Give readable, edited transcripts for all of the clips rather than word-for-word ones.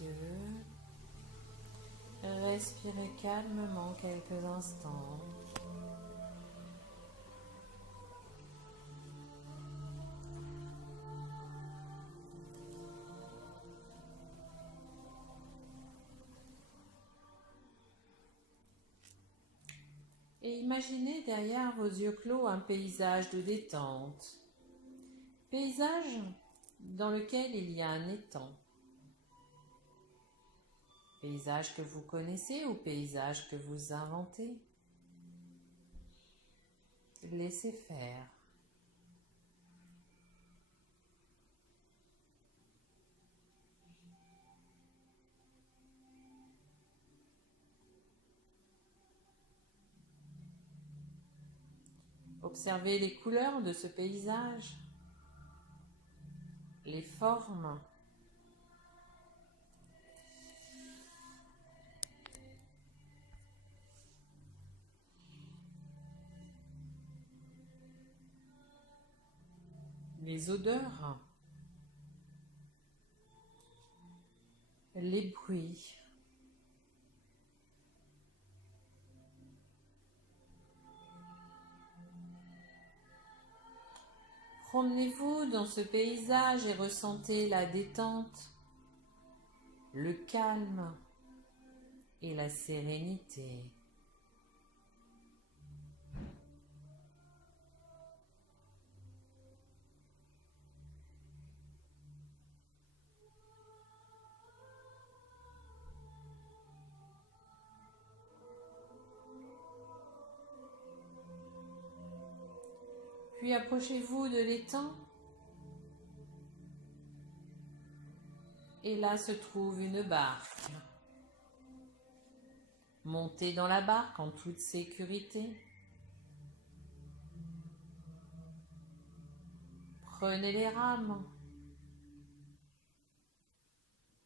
les yeux. Respirez calmement quelques instants. Et imaginez derrière vos yeux clos un paysage de détente. Paysage dans lequel il y a un étang. Paysage que vous connaissez ou paysage que vous inventez. Laissez faire. Observez les couleurs de ce paysage, les formes. Les odeurs, les bruits. Promenez-vous dans ce paysage et ressentez la détente, le calme et la sérénité. Puis approchez-vous de l'étang. Et là se trouve une barque. Montez dans la barque en toute sécurité. Prenez les rames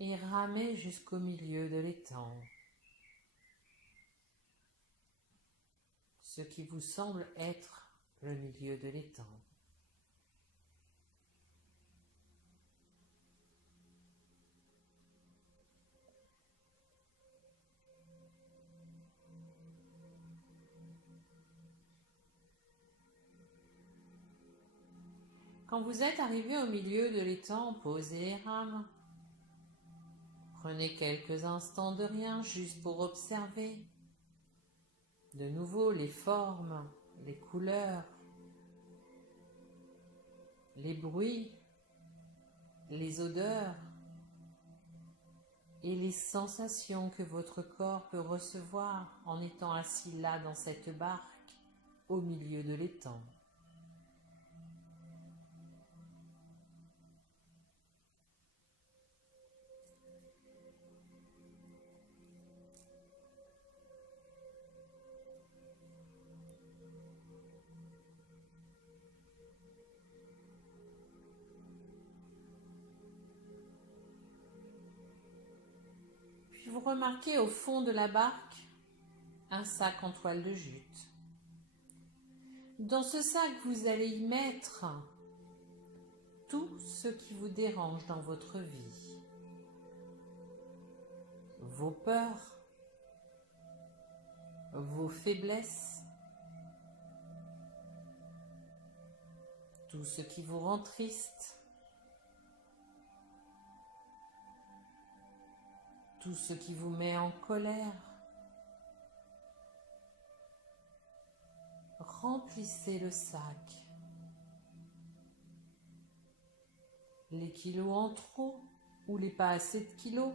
et ramez jusqu'au milieu de l'étang. Ce qui vous semble être le milieu de l'étang. Quand vous êtes arrivé au milieu de l'étang, posez les rames. Prenez quelques instants de rien juste pour observer de nouveau les formes, les couleurs, les bruits, les odeurs et les sensations que votre corps peut recevoir en étant assis là dans cette barque au milieu de l'étang. Vous remarquez au fond de la barque un sac en toile de jute. Dans ce sac, vous allez y mettre tout ce qui vous dérange dans votre vie. Vos peurs, vos faiblesses, tout ce qui vous rend triste, tout ce qui vous met en colère. Remplissez le sac. Les kilos en trop ou les pas assez de kilos,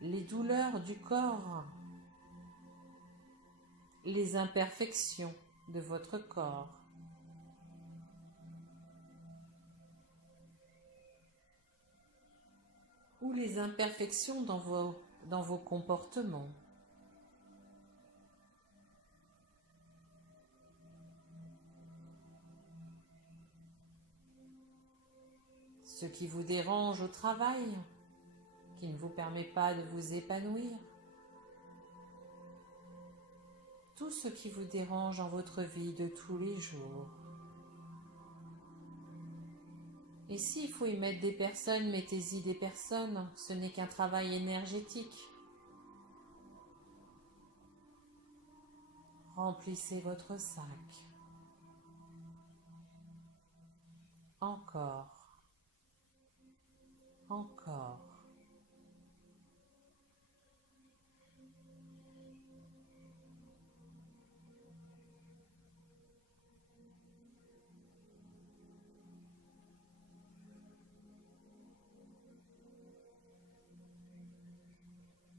les douleurs du corps, les imperfections de votre corps. Ou les imperfections dans vos comportements. Ce qui vous dérange au travail, qui ne vous permet pas de vous épanouir. Tout ce qui vous dérange dans votre vie de tous les jours. Et s'il faut y mettre des personnes, mettez-y des personnes. Ce n'est qu'un travail énergétique. Remplissez votre sac. Encore. Encore.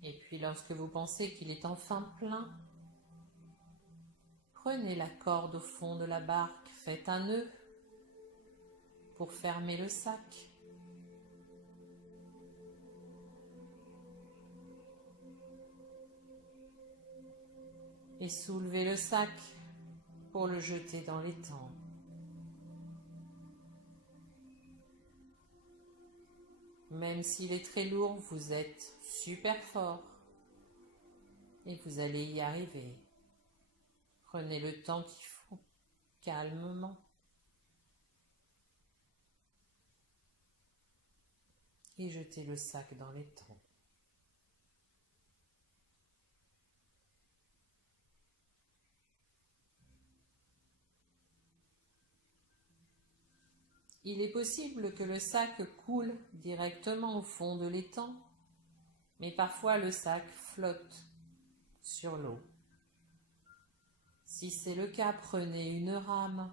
Et puis lorsque vous pensez qu'il est enfin plein, prenez la corde au fond de la barque, faites un nœud pour fermer le sac. Et soulevez le sac pour le jeter dans l'étang. Même s'il est très lourd, vous êtes super fort et vous allez y arriver. Prenez le temps qu'il faut, calmement. Et jetez le sac dans l'étang. Il est possible que le sac coule directement au fond de l'étang, mais parfois le sac flotte sur l'eau. Si c'est le cas, prenez une rame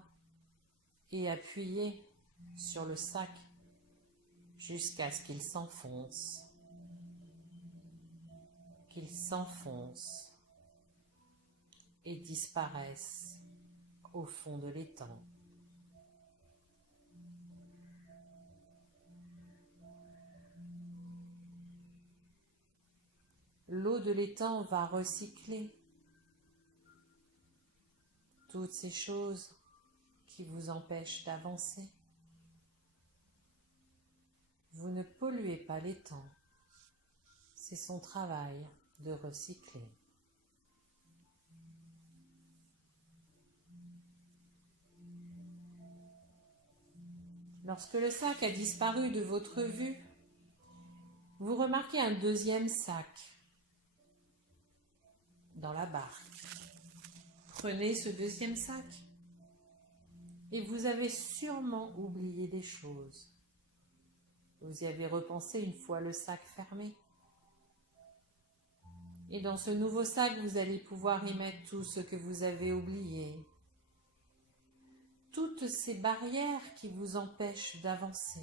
et appuyez sur le sac jusqu'à ce qu'il s'enfonce. Et disparaisse au fond de l'étang. L'eau de l'étang va recycler toutes ces choses qui vous empêchent d'avancer. Vous ne polluez pas l'étang, c'est son travail de recycler. Lorsque le sac a disparu de votre vue, vous remarquez un deuxième sac dans la barque. Prenez ce deuxième sac et vous avez sûrement oublié des choses. Vous y avez repensé une fois le sac fermé. Et dans ce nouveau sac, vous allez pouvoir y mettre tout ce que vous avez oublié. Toutes ces barrières qui vous empêchent d'avancer.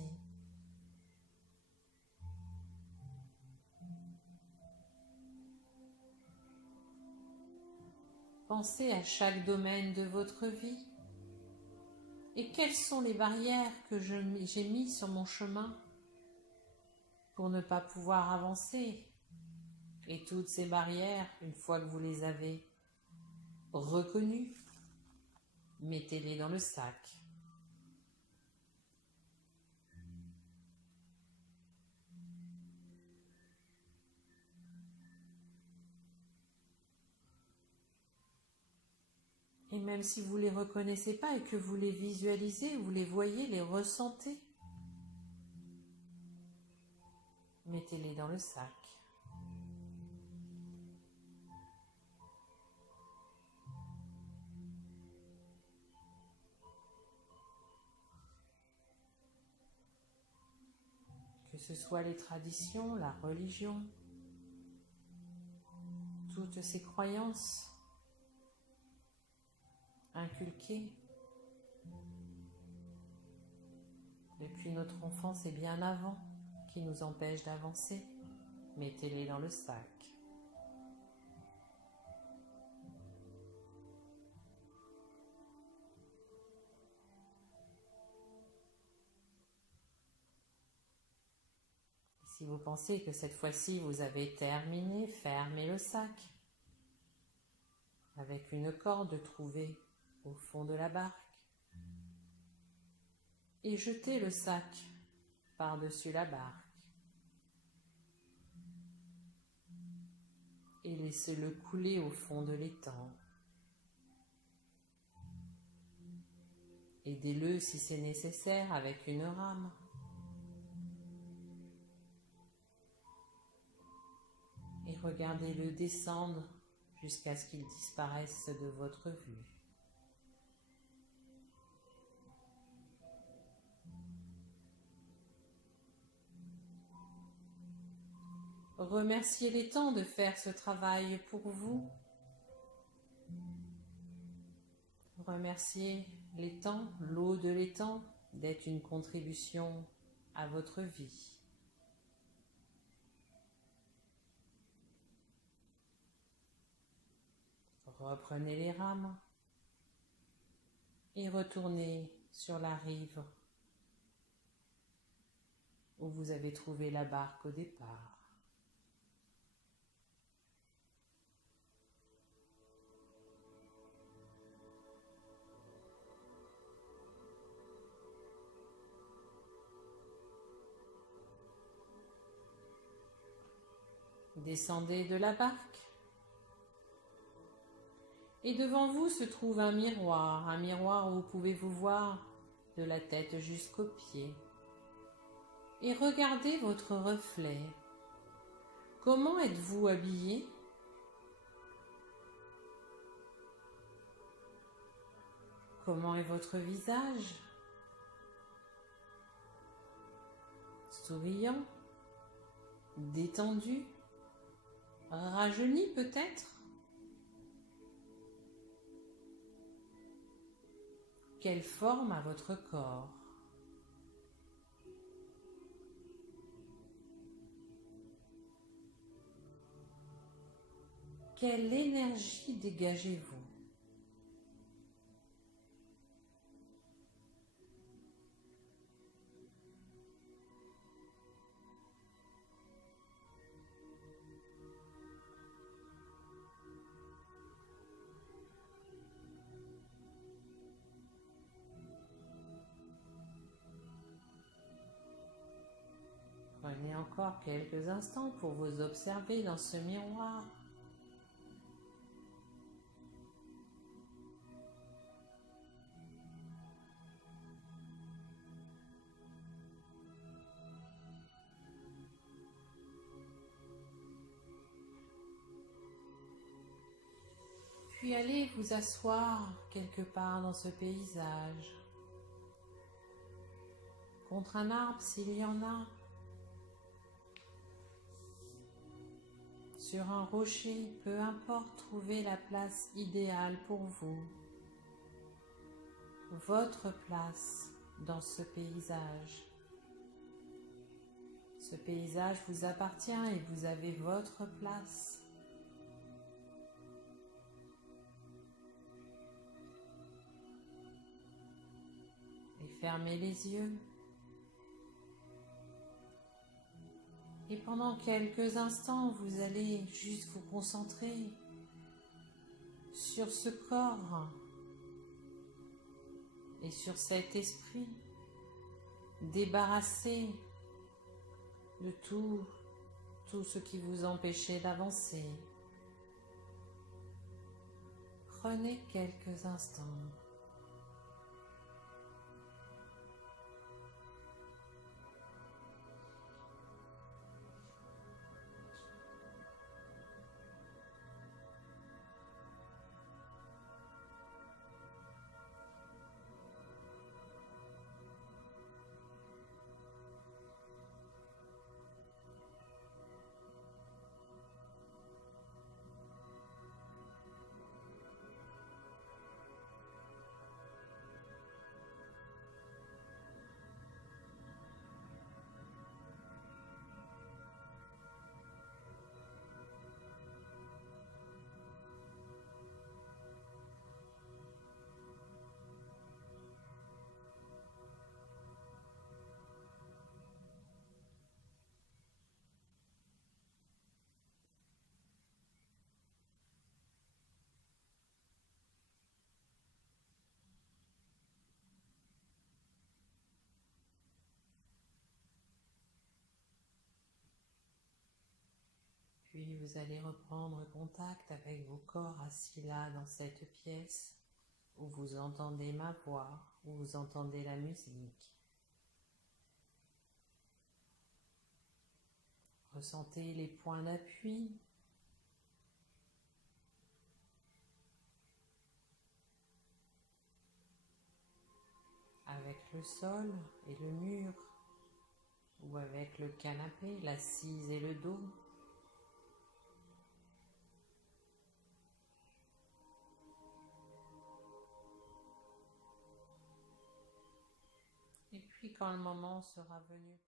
Pensez à chaque domaine de votre vie. Et quelles sont les barrières que j'ai mises sur mon chemin pour ne pas pouvoir avancer? Et toutes ces barrières, une fois que vous les avez reconnues, mettez-les dans le sac. Et même si vous ne les reconnaissez pas et que vous les visualisez, vous les voyez, les ressentez, mettez-les dans le sac. Que ce soit les traditions, la religion, toutes ces croyances inculquées depuis notre enfance et bien avant, qui nous empêchent d'avancer, mettez-les dans le sac. Si vous pensez que cette fois-ci vous avez terminé, fermez le sac avec une corde trouvée au fond de la barque et jetez le sac par-dessus la barque et laissez-le couler au fond de l'étang. Aidez-le si c'est nécessaire avec une rame regardez-le descendre jusqu'à ce qu'il disparaisse de votre vue. Remerciez l'étang de faire ce travail pour vous. Remerciez l'étang, l'eau de l'étang, d'être une contribution à votre vie. Reprenez les rames et retournez sur la rive où vous avez trouvé la barque au départ. Descendez de la barque et devant vous se trouve un miroir où vous pouvez vous voir de la tête jusqu'aux pieds et regardez votre reflet. Comment êtes-vous habillé? Comment est votre visage? Souriant? Détendu? Rajeuni peut-être? Quelle forme a votre corps? Quelle énergie dégagez-vous? Prenez encore quelques instants pour vous observer dans ce miroir. Puis allez vous asseoir quelque part dans ce paysage, contre un arbre s'il y en a, sur un rocher, peu importe, trouvez la place idéale pour vous, votre place dans ce paysage. Ce paysage vous appartient et vous avez votre place. Et fermez les yeux. Et pendant quelques instants, vous allez juste vous concentrer sur ce corps et sur cet esprit, débarrassé de tout ce qui vous empêchait d'avancer. Prenez quelques instants. Puis vous allez reprendre contact avec vos corps assis là dans cette pièce où vous entendez ma voix, où vous entendez la musique. Ressentez les points d'appui le sol et le mur, ou avec le canapé, l'assise et le dos. Et puis quand le moment sera venu